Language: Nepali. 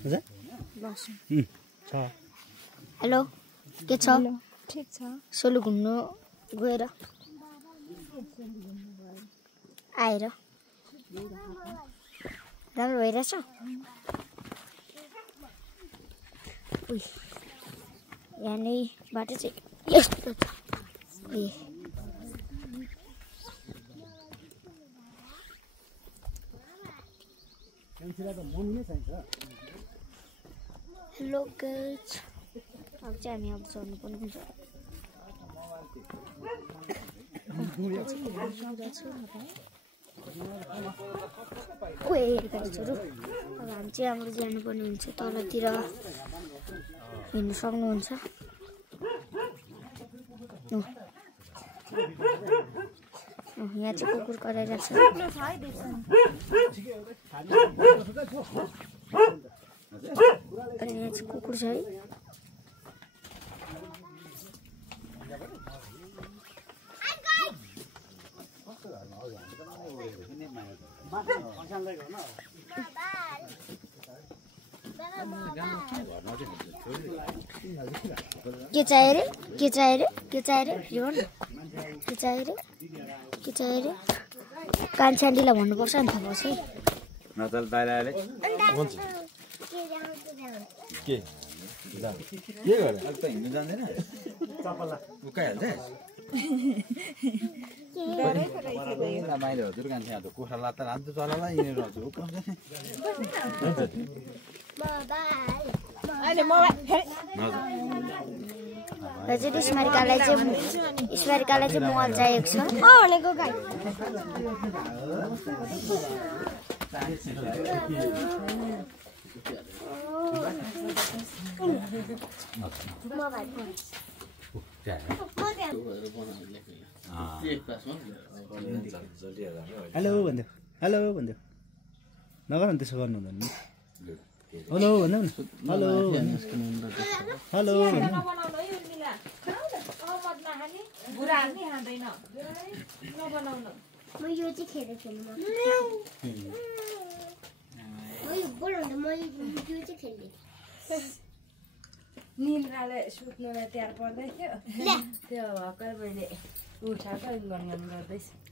हजुर छ हेलो के छ ठीक छ सोलु घुम्नु गएर आएर राम्रो भइरहेछ उही यहाँ नै बाटो चाहिँ यस्तो छ हेलो गाइस अब चाहिँ हामी अब चढ्नु पर्ने हुन्छ ओए गाइसहरु अब हामी चाहिँ हाम्रो जानुपर्ने हुन्छ तलतिर हिँड्नु सक्नुहुन्छ यहाँ चाहिँ कुकुर कराइरहेको छ अनि यहाँ चाहिँ कुकुर छ है के चाहियो रे के चाहियो रे के चाहियो रे यो न के चाहियो रे के चाहियो रे कान्छान्डीलाई भन्नुपर्छ नि थाहा पाउँछ है नचल दाइराले हुन्छ के गरे अब त हिँड्नु जान्दैन चपला उकाइहाल्छ माइले हजुर कान्छे यहाँ त कुखुरा लात्ता रान्छु चलालाई यिनीहरू हजुर उकाउँछ हजुर स्मारिकालाई चाहिँ मोबाइल चाहिएको छ भनेको गाई हेलो भन्दै हेलो भन्दै नगर नि त्यसो गर्नु हुँदैन हेलो भन्दै हेलो हेलो म यो चाहिँ खेल्नु निन्द्राले सुत्नुलाई तयार पर्दै थियो त्यो भर्खर मैले उठाएको गनगन गर्दैछु